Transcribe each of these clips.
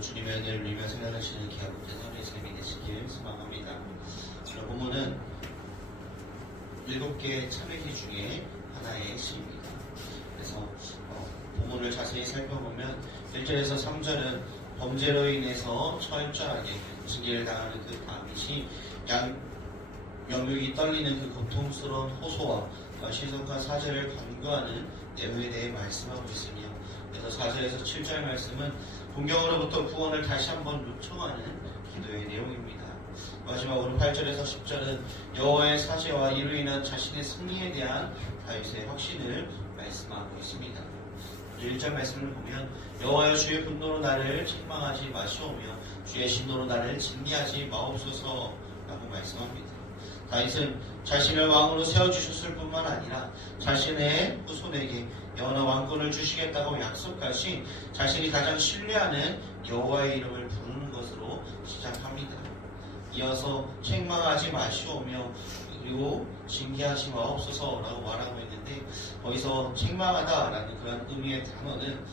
주님의 은혜를 누리며 생활하시는 기아분들 하루의 삶이 되시길 소망합니다. 오늘 본문은 7개의 참회기 중에 하나의 시입니다. 그래서 본문을 자세히 살펴보면 1절에서 3절은 범죄로 인해서 철저하게 징계를 당하는 그 다윗이 영육이 떨리는 그 고통스러운 호소와 신속한 사죄를 간구하는 내용에 대해 말씀하고 있으며, 그래서 4절에서 7절 말씀은 공경으로부터 구원을 다시 한번 요청하는 기도의 내용입니다. 마지막으로 8절에서 10절은 여호와의 사죄와 이로 인한 자신의 승리에 대한 다윗의 확신을 말씀하고 있습니다. 1절 말씀을 보면 여호와여 주의 분노로 나를 책망하지 마시오며 주의 진노로 나를 징계하지 마옵소서 라고 말씀합니다. 다윗은 자신을 왕으로 세워주셨을 뿐만 아니라 자신의 후손에게 영원한 왕권을 주시겠다고 약속하신 자신이 가장 신뢰하는 여호와의 이름을 부르는 것으로 시작합니다. 이어서 책망하지 마시오며 그리고 징계하지 마옵소서라고 말하고 있는데, 거기서 책망하다라는 그런 의미의 단어는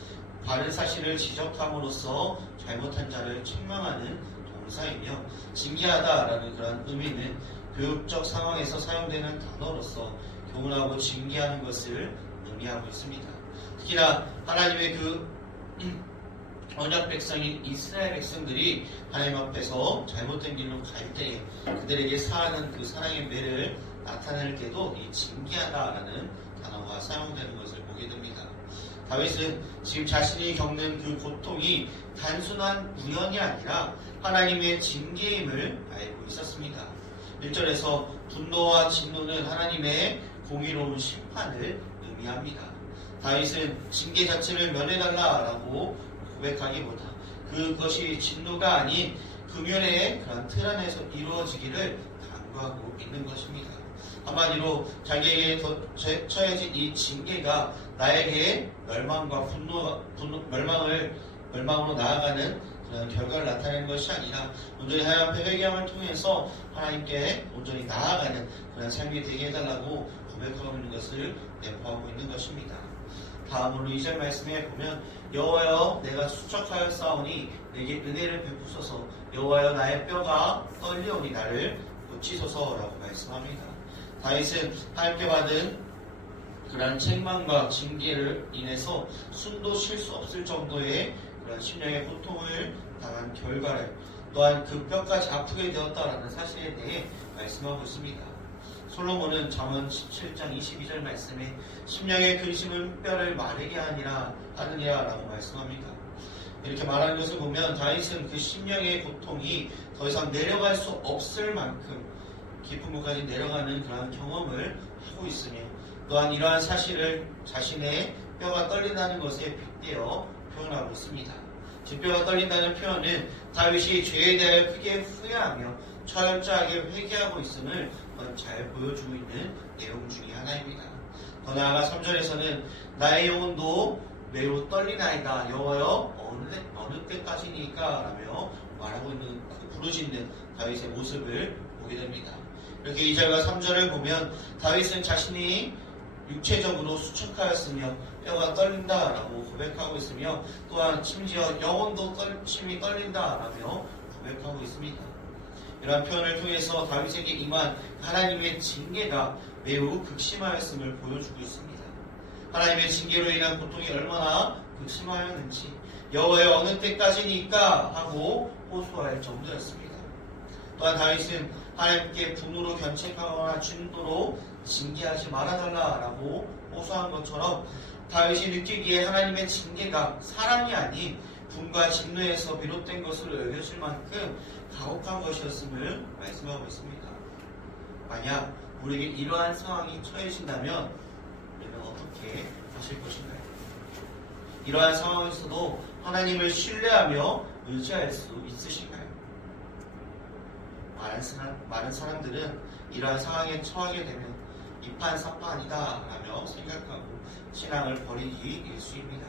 바른 사실을 지적함으로써 잘못한 자를 책망하는 동사이며, 징계하다라는 그런 의미는 교육적 상황에서 사용되는 단어로서 교훈하고 징계하는 것을 의미하고 있습니다. 특히나 하나님의 그 언약 백성인 이스라엘 백성들이 하나님 앞에서 잘못된 길로 갈 때에 그들에게 사하는 그 사랑의 매를 나타낼 때도 이 징계하다라는 단어가 사용되는 것을 보게 됩니다. 다윗은 지금 자신이 겪는 그 고통이 단순한 우연이 아니라 하나님의 징계임을 알고 있었습니다. 1절에서 분노와 진노는 하나님의 공의로운 심판을 의미합니다. 다윗은 징계 자체를 면해달라라고 고백하기보다 그것이 진노가 아닌 금연의 그런 틀 안에서 이루어지기를 간구하고 있는 것입니다. 한마디로 자기에게 처해진 이 징계가 나에게 멸망과 멸망으로 나아가는 그런 결과를 나타내는 것이 아니라 온전히 하나님 앞에 회개함을 통해서 하나님께 온전히 나아가는 그런 삶이 되게 해달라고 고백하고 있는 것을 내포하고 있는 것입니다. 다음으로 2절 말씀에 보면 여호와여 내가 수척하여 싸우니 내게 은혜를 베푸소서 여호와여 나의 뼈가 떨려오니 나를 고치소서라고 말씀합니다. 다윗은 하나님께 받은 그런 책망과 징계를 인해서 숨도 쉴 수 없을 정도의 그런 심령의 고통을 당한 결과를, 또한 그 뼈까지 아프게 되었다라는 사실에 대해 말씀하고 있습니다. 솔로몬은 잠언 17장 22절 말씀에 심령의 근심은 뼈를 마르게 하느니라라고 말씀합니다. 이렇게 말하는 것을 보면 다윗은 그 심령의 고통이 더 이상 내려갈 수 없을 만큼 깊은 곳까지 내려가는 그런 경험을 하고 있으며, 또한 이러한 사실을 자신의 뼈가 떨린다는 것에 빗대어 표현하고 있습니다. 즉 뼈가 떨린다는 표현은 다윗이 죄에 대해 크게 후회하며 철저하게 회개하고 있음을 잘 보여주고 있는 내용 중에 하나입니다. 더 나아가 3절에서는 나의 영혼도 매우 떨리나이다 여호와여 어느 때까지니까 라며 말하고 있는 그 부르짖는 다윗의 모습을 보게 됩니다. 이렇게 2절과 3절을 보면 다윗은 자신이 육체적으로 수척하였으며 뼈가 떨린다라고 고백하고 있으며, 또한 심지어 영혼도 심히 떨린다라며 고백하고 있습니다. 이러한 표현을 통해서 다윗에게 임한 하나님의 징계가 매우 극심하였음을 보여주고 있습니다. 하나님의 징계로 인한 고통이 얼마나 극심하였는지 여호와여 어느 때까지니까 하고 호소할 정도였습니다. 또한 다윗은 하나님께 분으로 견책하거나 진노로 징계하지 말아달라라고 호소한 것처럼 다윗이 느끼기에 하나님의 징계가 사랑이 아닌 분과 진노에서 비롯된 것으로 여겨질 만큼 가혹한 것이었음을 말씀하고 있습니다. 만약 우리에게 이러한 상황이 처해진다면 우리는 어떻게 하실 것인가요? 이러한 상황에서도 하나님을 신뢰하며 의지할 수 있으신가요? 많은 사람들은 이러한 상황에 처하게 되면 이판사판이다 라며 생각하고 신앙을 버리기 일쑤입니다.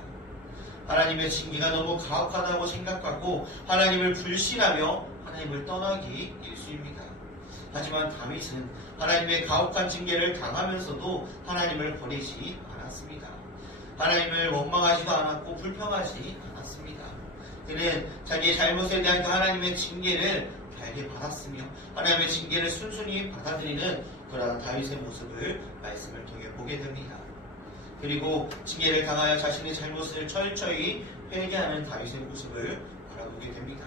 하나님의 징계가 너무 가혹하다고 생각하고 하나님을 불신하며 하나님을 떠나기 일쑤입니다. 하지만 다윗은 하나님의 가혹한 징계를 당하면서도 하나님을 버리지 않았습니다. 하나님을 원망하지도 않았고 불평하지 않았습니다. 그는 자기의 잘못에 대한 그 하나님의 징계를 달게 받았으며 하나님의 징계를 순순히 받아들이는 그러한 다윗의 모습을 말씀을 통해 보게 됩니다. 그리고 징계를 당하여 자신의 잘못을 철저히 회개하는 다윗의 모습을 바라보게 됩니다.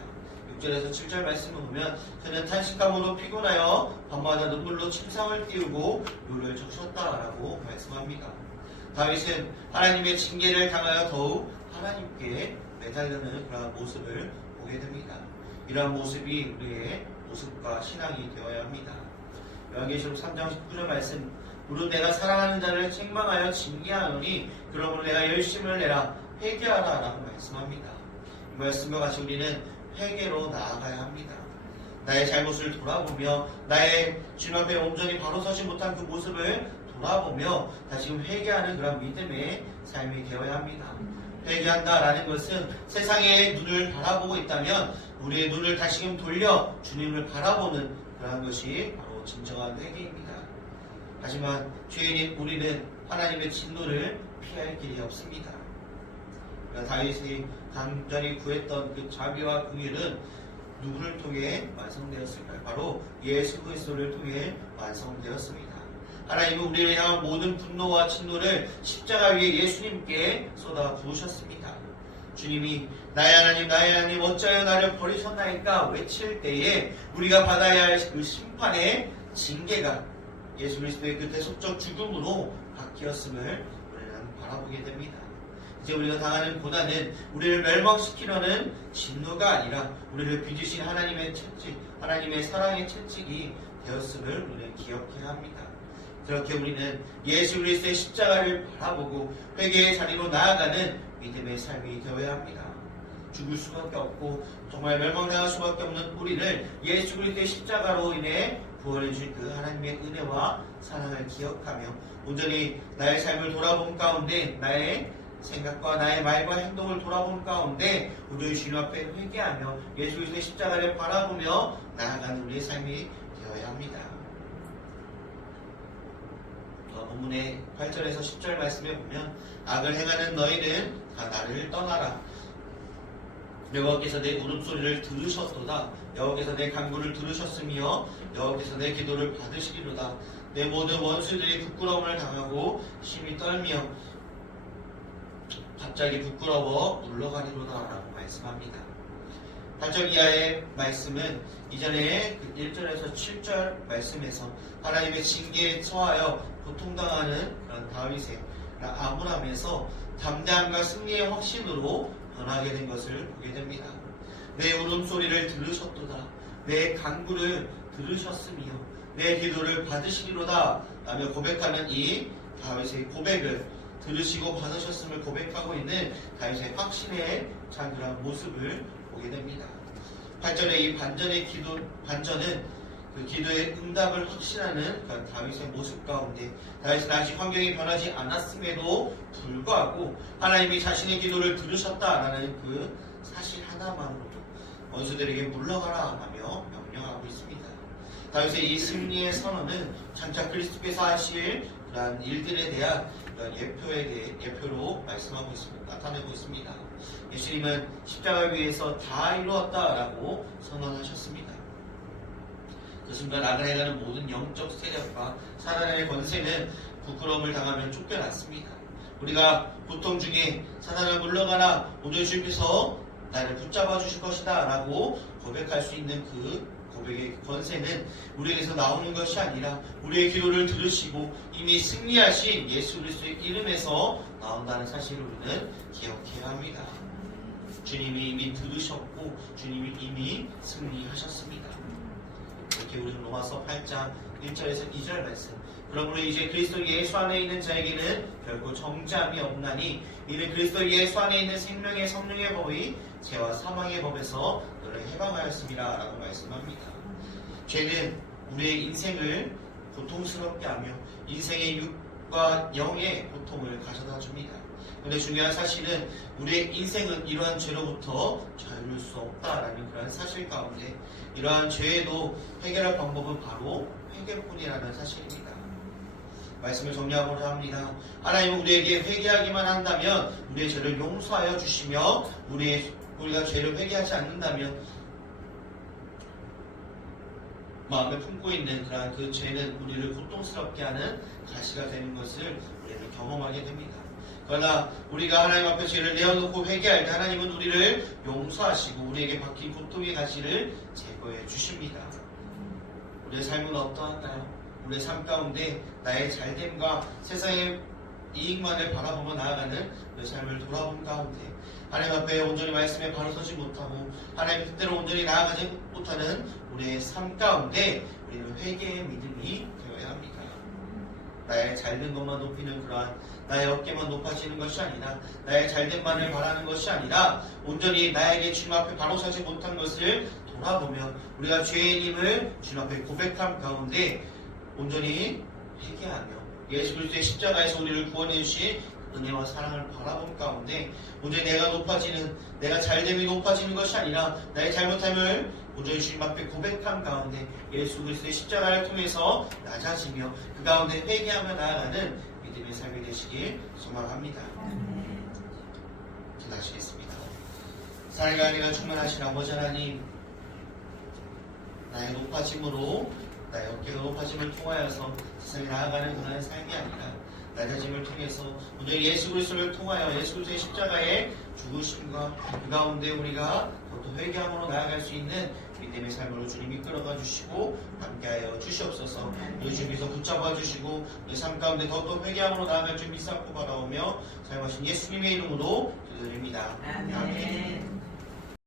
6절에서 7절 말씀을 보면 그는 탄식함으로 피곤하여 밤마다 눈물로 침상을 띄우고 묘를 적셨다라고 말씀합니다. 다윗은 하나님의 징계를 당하여 더욱 하나님께 매달리는 그러한 모습을 보게 됩니다. 이러한 모습이 우리의 모습과 신앙이 되어야 합니다. 요한계시록 3장 19절 말씀, 물은 내가 사랑하는 자를 책망하여 징계하노니 그러므로 내가 열심을 내라 회개하라 라고 말씀합니다. 이 말씀과 같이 우리는 회개로 나아가야 합니다. 나의 잘못을 돌아보며 나의 주님 앞에 온전히 바로 서지 못한 그 모습을 돌아보며 다시금 회개하는 그런 믿음의 삶이 되어야 합니다. 회개한다라는 것은 세상의 눈을 바라보고 있다면 우리의 눈을 다시금 돌려 주님을 바라보는 그런 것이 바로 진정한 회개입니다. 하지만 죄인인 우리는 하나님의 진노를 피할 길이 없습니다. 다윗이 간절히 구했던 그 자비와 긍휼은 누구를 통해 완성되었을까요? 바로 예수 그리스도를 통해 완성되었습니다. 하나님은 우리를 향한 모든 분노와 진노를 십자가 위에 예수님께 쏟아 부으셨습니다. 주님이 나의 하나님 어찌하여 나를 버리셨나이까 외칠 때에 우리가 받아야 할 그 심판의 징계가 예수 그리스도의 그 대속적 죽음으로 바뀌었음을 우리는 바라보게 됩니다. 이제 우리가 당하는 고난은 우리를 멸망시키려는 진노가 아니라 우리를 빚으신 하나님의 채찍, 하나님의 사랑의 채찍이 되었음을 우리는 기억해야 합니다. 그렇게 우리는 예수 그리스도의 십자가를 바라보고 회개의 자리로 나아가는 믿음의 삶이 되어야 합니다. 죽을 수밖에 없고 정말 멸망당할 수밖에 없는 우리를 예수 그리스도의 십자가로 인해 구원해 주신 그 하나님의 은혜와 사랑을 기억하며 온전히 나의 삶을 돌아본 가운데 나의 생각과 나의 말과 행동을 돌아본 가운데 우리의 주님 앞에 회개하며 예수 그리스도의 십자가를 바라보며 나아가는 우리의 삶이 되어야 합니다. 본문의 8절에서 10절 말씀에 보면 악을 행하는 너희는 다 나를 떠나라. 여호와께서 내 울음소리를 들으셨도다. 여호와께서 내 간구를 들으셨으며 여호와께서 내 기도를 받으시리로다. 내 모든 원수들이 부끄러움을 당하고 심히 떨며 갑자기 부끄러워 물러가리로다 라고 말씀합니다. 8절 이하의 말씀은 이전에 1절에서 7절 말씀에서 하나님의 징계에 처하여 고통당하는 그런 다윗의 암울함에서 담대함과 승리의 확신으로 변하게 된 것을 보게 됩니다. 내 울음소리를 들으셨도다. 내 간구를 들으셨으며 내 기도를 받으시리로다 라며 고백하는 이 다윗의 고백을 들으시고 받으셨음을 고백하고 있는 다윗의 확신의 장그러한 모습을 보게 됩니다. 8절의 이 반전은 그 기도의 응답을 확신하는 그런 다윗의 모습 가운데 다윗은 아직 환경이 변하지 않았음에도 불구하고 하나님이 자신의 기도를 들으셨다라는 그 사실 하나만으로도 원수들에게 물러가라 하며 명령하고 있습니다. 다윗의 이 승리의 선언은 장차 그리스도께서 하실 그러한 일들에 대한 예표로 말씀하고 있습니다. 나타내고 있습니다. 예수님은 십자가 위에서 다 이루었다라고 선언하셨습니다. 그 순간 악을 행하는 모든 영적 세력과 사단의 권세는 부끄러움을 당하면 쫓겨났습니다. 우리가 고통 중에 사단아 물러가라, 오늘 주님께서 나를 붙잡아 주실 것이다 라고 고백할 수 있는 그 고백의 권세는 우리에게서 나오는 것이 아니라 우리의 기도를 들으시고 이미 승리하신 예수 그리스도의 이름에서 나온다는 사실을 우리는 기억해야 합니다. 주님이 이미 들으셨고 주님이 이미 승리하셨습니다. 이렇게 우리는 로마서 8장 1절에서 2절 말씀, 그러므로 이제 그리스도 예수 안에 있는 자에게는 결코 정죄함이 없나니 이는 그리스도 예수 안에 있는 생명의 성령의 법이 죄와 사망의 법에서 너를 해방하였습니다 라고 말씀합니다. 죄는 우리의 인생을 고통스럽게 하며 인생의 육과 영의 고통을 가져다 줍니다. 그런데 중요한 사실은 우리의 인생은 이러한 죄로부터 자유로울 수 없다라는 그런 사실 가운데 이러한 죄에도 해결할 방법은 바로 회개뿐이라는 사실입니다. 말씀을 정리하고자 합니다. 하나님은 우리에게 회개하기만 한다면 우리의 죄를 용서하여 주시며 우리가 죄를 회개하지 않는다면 마음에 품고 있는 그러한 그 죄는 우리를 고통스럽게 하는 가시가 되는 것을 우리는 경험하게 됩니다. 그러나 우리가 하나님 앞에 죄를 내어놓고 회개할 때 하나님은 우리를 용서하시고 우리에게 박힌 고통의 가시를 제거해 주십니다. 우리의 삶은 어떠한가요? 우리의 삶 가운데 나의 잘됨과 세상의 이익만을 바라보며 나아가는 그 삶을 돌아본 가운데 하나님 앞에 온전히 말씀에 바로 서지 못하고 하나님의 뜻대로 온전히 나아가지 못하는 우리의 삶 가운데 우리는 회개의 믿음이 되어야 합니다. 나의 잘된 것만 높이는 그러한 나의 어깨만 높아지는 것이 아니라 나의 잘됨만을 바라는 것이 아니라 온전히 나에게 주님 앞에 바로 서지 못한 것을 돌아보며 우리가 죄인임을 주님 앞에 고백함 가운데 온전히 회개하며 예수 그리스도의 십자가에서 우리를 구원해 주신 은혜와 사랑을 바라본 가운데 온전히 내가 높아지는 내가 잘됨이 높아지는 것이 아니라 나의 잘못함을 온전히 주님 앞에 고백한 가운데 예수 그리스도의 십자가를 통해서 낮아지며 그 가운데 회개하며 나아가는 믿음의 삶이 되시길 소망합니다. 기도하시겠습니다. 사랑과 은혜가 충만하신 아버지 하나님, 나의 높아짐으로 나의 어깨가 높아짐을 통하여서 세상에 나아가는 그런 삶이 아니라 낮아짐을 통해서 온전히 예수 그리스도를 통하여 예수 그리스도의 십자가의 죽으심과 그 가운데 우리가 또 회개함으로 나아갈 수 있는 믿음의 삶으로 주님 이끌어가 주시고 함께하여 주시옵소서. 우리 주님께서 붙잡아 주시고 우리 삶 가운데 더욱더 회개함으로 나아갈 준비 쌓고 바라오며 사용하신 예수님의 이름으로 기도드립니다. 아멘.